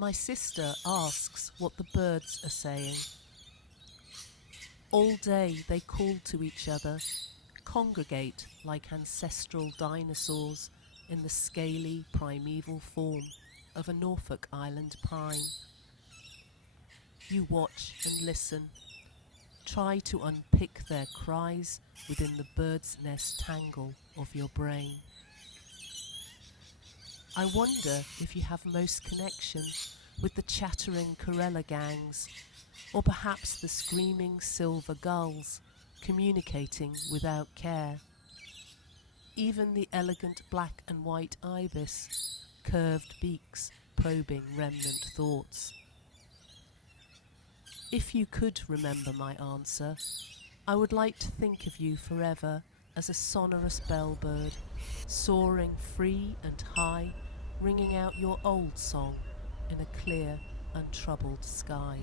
My sister asks what the birds are saying. All day they call to each other, congregate like ancestral dinosaurs in the scaly primeval form of a Norfolk Island pine. You watch and listen, try to unpick their cries within the bird's nest tangle of your brain. I wonder if you have most connection with the chattering Corella gangs, or perhaps the screaming silver gulls communicating without care. Even the elegant black and white ibis, curved beaks probing remnant thoughts. If you could remember my answer, I would like to think of you forever as a sonorous bellbird, soaring free and high, ringing out your old song in a clear, untroubled sky.